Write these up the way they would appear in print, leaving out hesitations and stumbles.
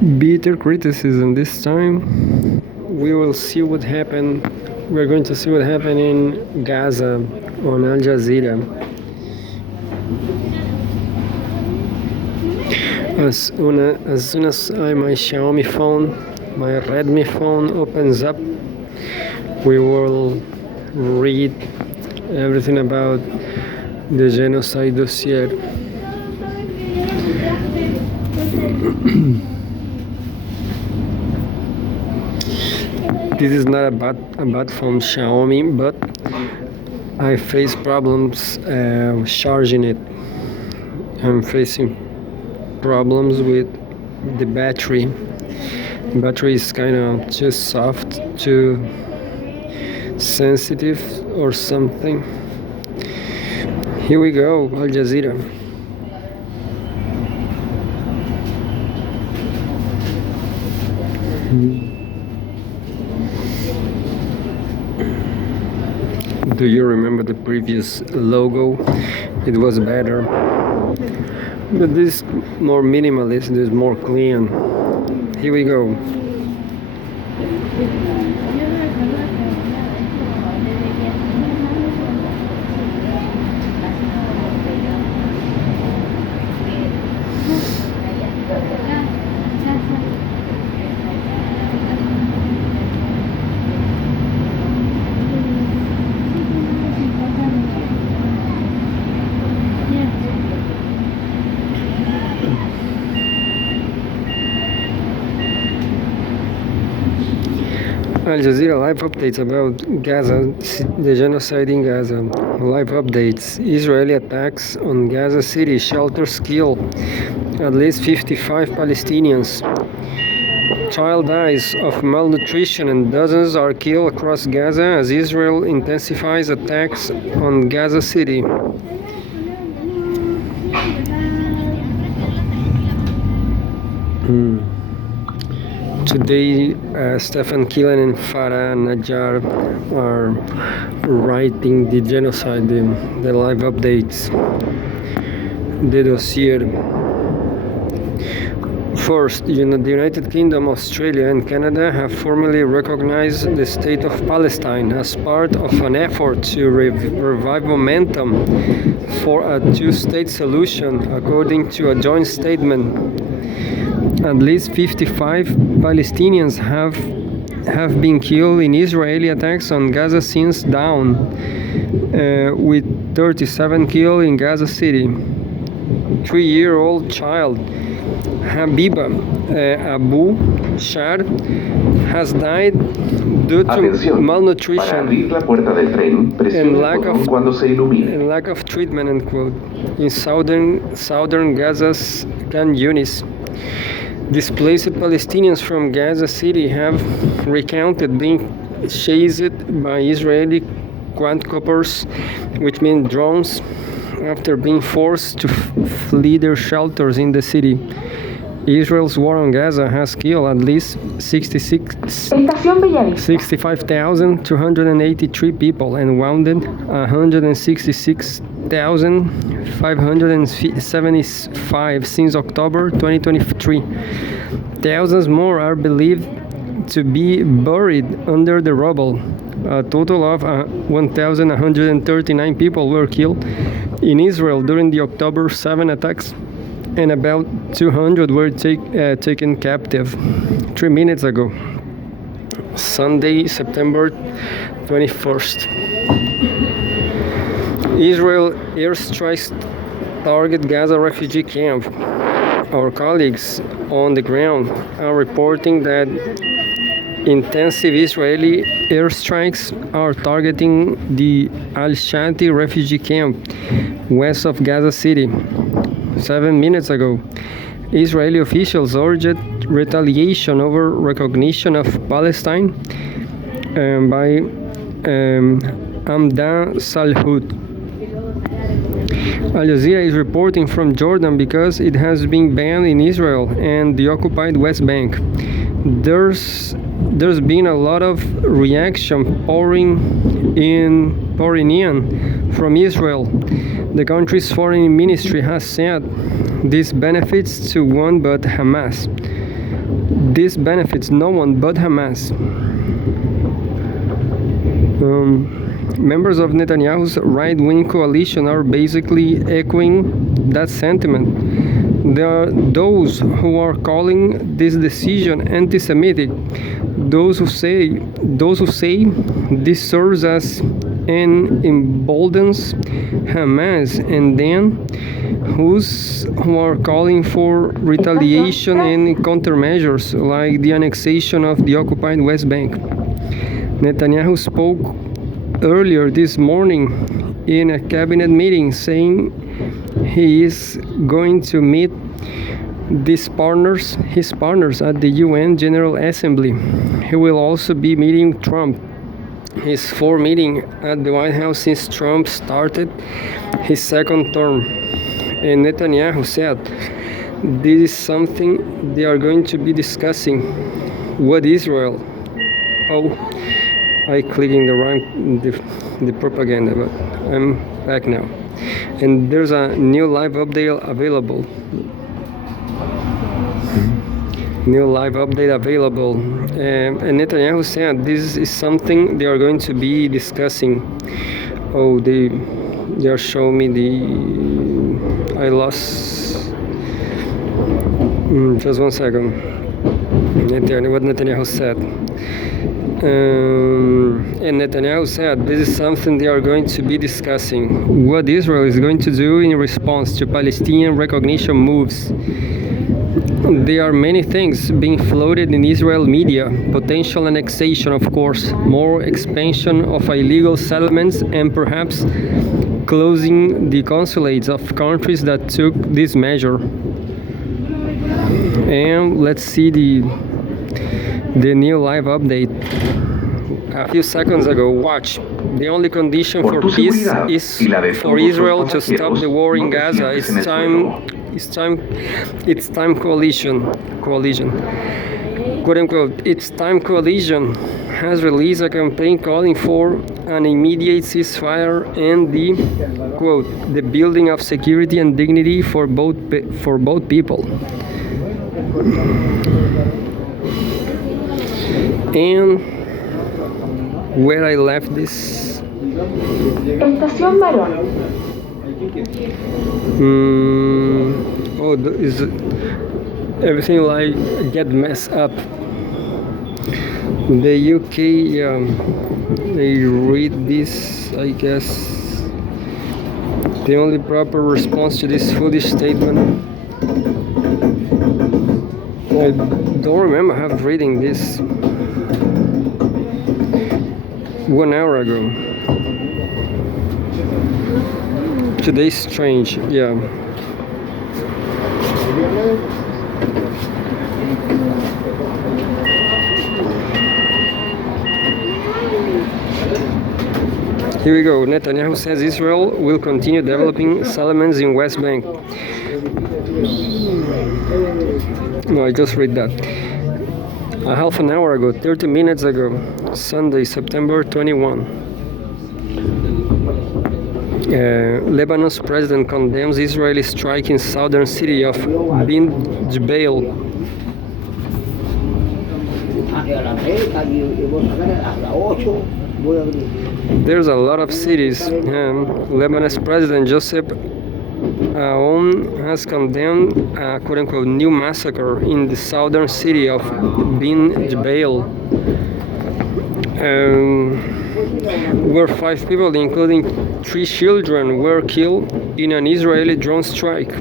bitter criticism. This time, we will see what happened. We're going to see what happened in Gaza on Al Jazeera. As soon as my Xiaomi phone, my Redmi phone opens up, we will read everything about the genocide dossier. This is not a bad phone, Xiaomi, but I face problems charging it. I'm facing problems with the battery. The battery is kind of too soft, too sensitive or something. Here we go, Al Jazeera. Do you remember the previous logo? It was better. But this is more minimalist, this is more clean. Here we go. Al Jazeera live updates about Gaza, the genocide in Gaza. Live updates. Israeli attacks on Gaza City shelters kill at least 55 Palestinians. Child dies of malnutrition and dozens are killed across Gaza as Israel intensifies attacks on Gaza City. Today, Stefan Killen and Farah Najjar are writing the genocide, the live updates, the dossier. First, the United Kingdom, Australia, and Canada have formally recognized the State of Palestine as part of an effort to revive momentum for a two-state solution, according to a joint statement. At least 55 Palestinians have been killed in Israeli attacks on Gaza since dawn, with 37 killed in Gaza City. 3-year-old child Habiba Abu Shar has died due to malnutrition and lack of treatment, unquote, in southern Gaza's Khan Yunis. Displaced Palestinians from Gaza City have recounted being chased by Israeli quadcopters, which mean drones, after being forced to flee their shelters in the city. Israel's war on Gaza has killed at least 65,283 people and wounded 166,575 since October 2023. Thousands more are believed to be buried under the rubble. A total of 1,139 people were killed in Israel during the October 7 attacks, and about 200 were taken captive 3 minutes ago, Sunday, September 21st. Israel airstrikes target Gaza refugee camp. Our colleagues on the ground are reporting that intensive Israeli airstrikes are targeting the Al-Shati refugee camp west of Gaza City. 7 minutes ago, Israeli officials urged retaliation over recognition of Palestine by Amdan Salhut. Al Jazeera is reporting from Jordan because it has been banned in Israel and the occupied West Bank. There's been a lot of reaction pouring in from Israel. The country's foreign ministry has said this benefits to one but Hamas. this benefits no one but Hamas. Members of Netanyahu's right-wing coalition are basically echoing that sentiment. There are those who are calling this decision anti-Semitic. Those who say this serves as an emboldens Hamas, and then who are calling for retaliation and countermeasures like the annexation of the occupied West Bank. Netanyahu spoke earlier this morning in a cabinet meeting saying he is going to meet his partners at the UN General Assembly. He will also be meeting Trump, his fourth meeting at the White House since Trump started his second term. And Netanyahu said this is something they are going to be discussing with Israel. Oh, I clicked in the propaganda, but I'm back now. And there's a new live update available. And Netanyahu said this is something they are going to be discussing. Oh, they are showing me I lost. Just 1 second. What Netanyahu said. And Netanyahu said this is something they are going to be discussing. What Israel is going to do in response to Palestinian recognition moves. There are many things being floated in Israel media. Potential annexation, of course, more expansion of illegal settlements, and perhaps closing the consulates of countries that took this measure. And let's see the new live update. A few seconds ago, watch. The only condition for peace is for Israel to stop the war in Gaza. It's time coalition. Quote unquote, It's Time Coalition has released a campaign calling for an immediate ceasefire and the building of security and dignity for both people. And where I left this. Estación Marón. Is everything like get messed up. The UK, they read this, I guess. The only proper response to this foolish statement. I don't remember have reading this 1 hour ago. Today's strange, yeah. Here we go. Netanyahu says Israel will continue developing settlements in West Bank. No, I just read that. A half an hour ago, 30 minutes ago, Sunday, September 21. Lebanon's president condemns Israeli strike in southern city of Bin Jbeil. There's a lot of cities. Lebanon's president Joseph Aoun has condemned a quote-unquote new massacre in the southern city of Bin Jbeil, where 5 people, including 3 children, were killed in an Israeli drone strike.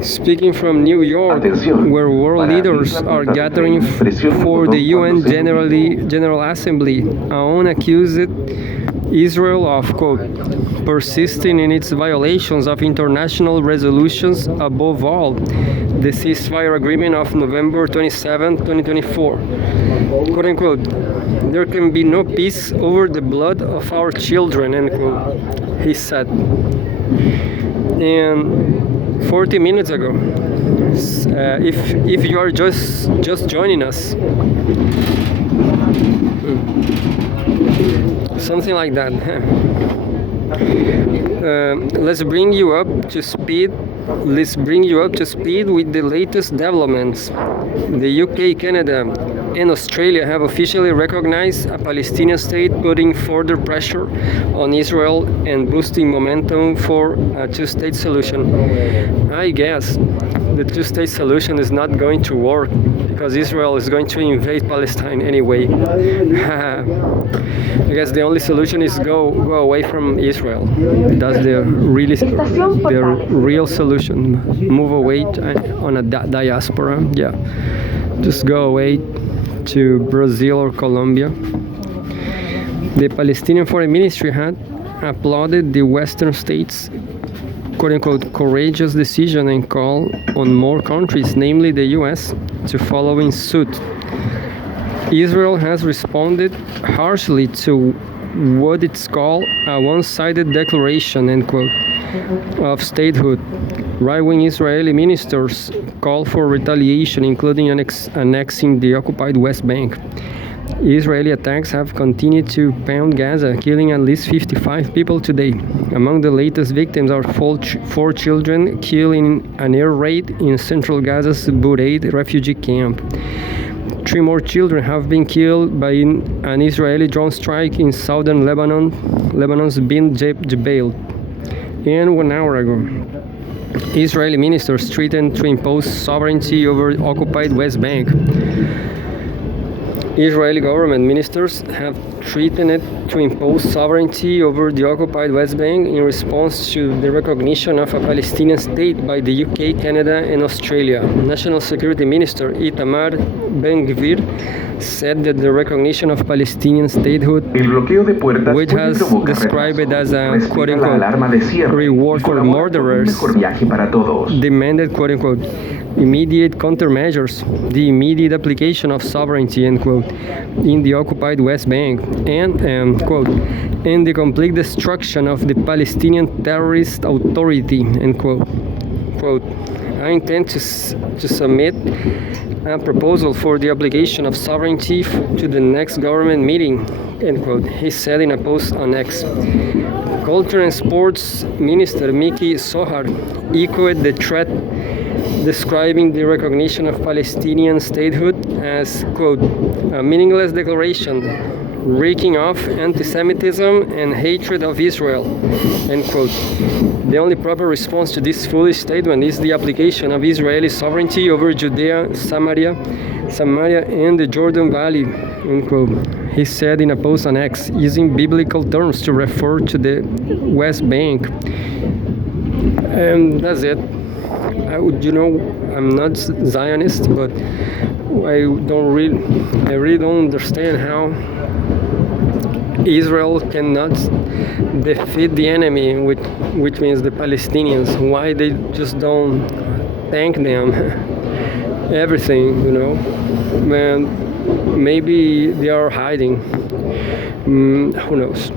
Speaking from New York, where world leaders are gathering for the UN General Assembly, Aoun accused Israel of, quote, persisting in its violations of international resolutions, above all, the ceasefire agreement of November 27, 2024. Quote unquote, there can be no peace over the blood of our children, end quote, he said. And 40 minutes ago, if you are just joining us, something like that. Let's bring you up to speed let's bring you up to speed with the latest developments. The UK, Canada, and Australia have officially recognized a Palestinian state, putting further pressure on Israel and boosting momentum for a two-state solution. I guess the two-state solution is not going to work because Israel is going to invade Palestine anyway. I guess the only solution is go away from Israel. That's the real solution. Move away on a diaspora. Yeah, just go away to Brazil or Colombia. The Palestinian Foreign Ministry had applauded the Western states' quote-unquote courageous decision and call on more countries, namely the US, to follow in suit. Israel has responded harshly to what it's called a one-sided declaration, end quote, of statehood. Right-wing Israeli ministers call for retaliation, including annexing the occupied West Bank. Israeli attacks have continued to pound Gaza, killing at least 55 people today. Among the latest victims are four children killed in an air raid in central Gaza's Bureid refugee camp. 3 more children have been killed by an Israeli drone strike in southern Lebanon's Bin Jbeil. And 1 hour ago, Israeli ministers threatened to impose sovereignty over occupied West Bank. Israeli government ministers have threatened to impose sovereignty over the occupied West Bank in response to the recognition of a Palestinian state by the UK, Canada, and Australia. National Security Minister Itamar Ben-Gvir said that the recognition of Palestinian statehood, which has described it as a quote-unquote reward for murderers, demanded quote-unquote immediate countermeasures, the immediate application of sovereignty, end quote, in the occupied West Bank, and quote, and the complete destruction of the Palestinian Terrorist Authority, end quote. Quote, I intend to submit a proposal for the application of sovereignty to the next government meeting, end quote, he said in a post on X. Culture and Sports Minister Miki Sohar echoed the threat, describing the recognition of Palestinian statehood as, quote, a meaningless declaration, reeking of anti-Semitism and hatred of Israel, end quote. The only proper response to this foolish statement is the application of Israeli sovereignty over Judea, Samaria, and the Jordan Valley, end quote, he said in a post on X, using biblical terms to refer to the West Bank. And that's it. I'm not Zionist, but I really don't understand how Israel cannot defeat the enemy, which means the Palestinians. Why they just don't thank them? Everything, Man, maybe they are hiding. Who knows?